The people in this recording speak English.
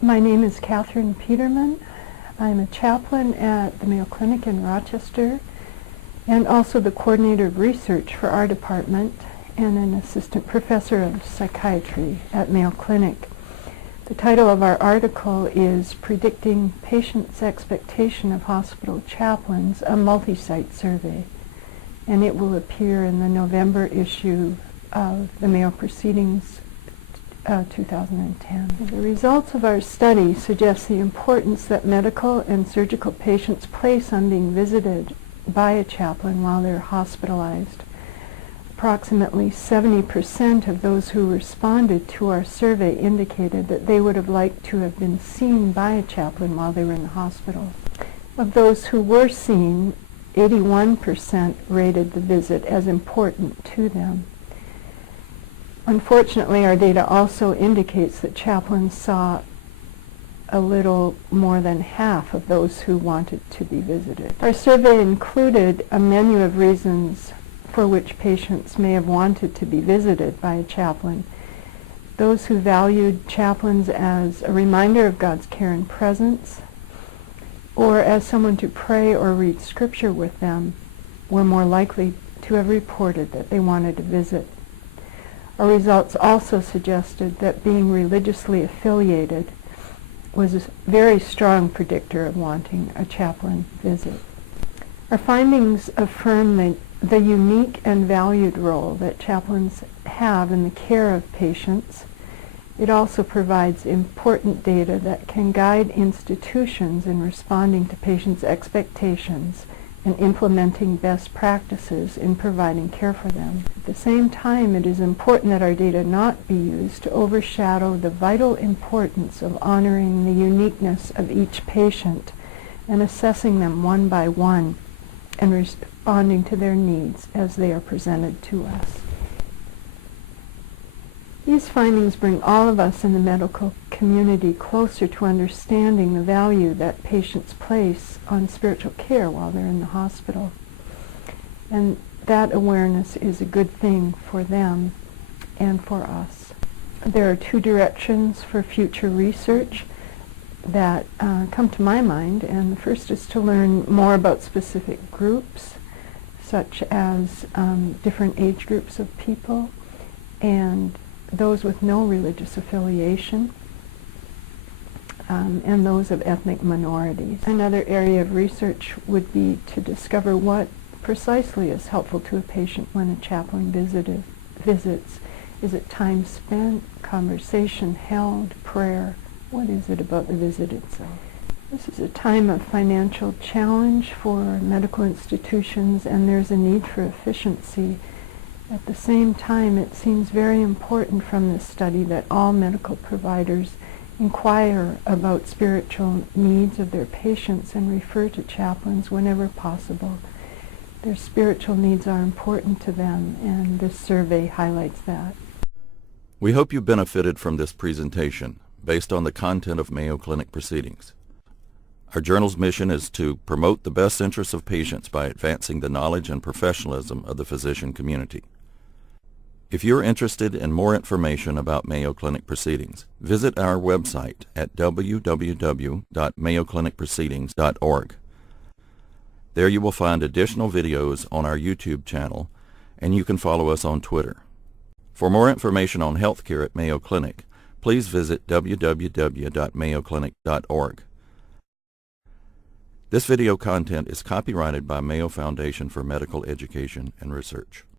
My name is Katherine Piderman. I'm a chaplain at the Mayo Clinic in Rochester and also the coordinator of research for our department and an assistant professor of psychiatry at Mayo Clinic. The title of our article is Predicting Patients' Expectation of Hospital Chaplains, a Multisite Survey, and it will appear in the November issue of the Mayo Proceedings 2010. The results of our study suggest the importance that medical and surgical patients place on being visited by a chaplain while they're hospitalized. Approximately 70% of those who responded to our survey indicated that they would have liked to have been seen by a chaplain while they were in the hospital. Of those who were seen, 81% rated the visit as important to them. Unfortunately, our data also indicates that chaplains saw a little more than half of those who wanted to be visited. Our survey included a menu of reasons for which patients may have wanted to be visited by a chaplain. Those who valued chaplains as a reminder of God's care and presence, or as someone to pray or read scripture with them, were more likely to have reported that they wanted to visit. Our results also suggested that being religiously affiliated was a very strong predictor of wanting a chaplain visit. Our findings affirm the unique and valued role that chaplains have in the care of patients. It also provides important data that can guide institutions in responding to patients' expectations and implementing best practices in providing care for them. At the same time, it is important that our data not be used to overshadow the vital importance of honoring the uniqueness of each patient and assessing them one by one and responding to their needs as they are presented to us. These findings bring all of us in the medical community closer to understanding the value that patients place on spiritual care while they're in the hospital. And that awareness is a good thing for them and for us. There are two directions for future research that come to my mind, and the first is to learn more about specific groups, such as different age groups of people and those with no religious affiliation, and those of ethnic minorities. Another area of research would be to discover what precisely is helpful to a patient when a chaplain visits. Is it time spent, conversation held, prayer? What is it about the visit itself? This is a time of financial challenge for medical institutions, and there's a need for efficiency. At the same time, it seems very important from this study that all medical providers inquire about spiritual needs of their patients and refer to chaplains whenever possible. Their spiritual needs are important to them, and this survey highlights that. We hope you benefited from this presentation based on the content of Mayo Clinic Proceedings. Our journal's mission is to promote the best interests of patients by advancing the knowledge and professionalism of the physician community. If you're interested in more information about Mayo Clinic Proceedings, visit our website at www.mayoclinicproceedings.org. There you will find additional videos on our YouTube channel, and you can follow us on Twitter. For more information on healthcare at Mayo Clinic, please visit www.mayoclinic.org. This video content is copyrighted by Mayo Foundation for Medical Education and Research.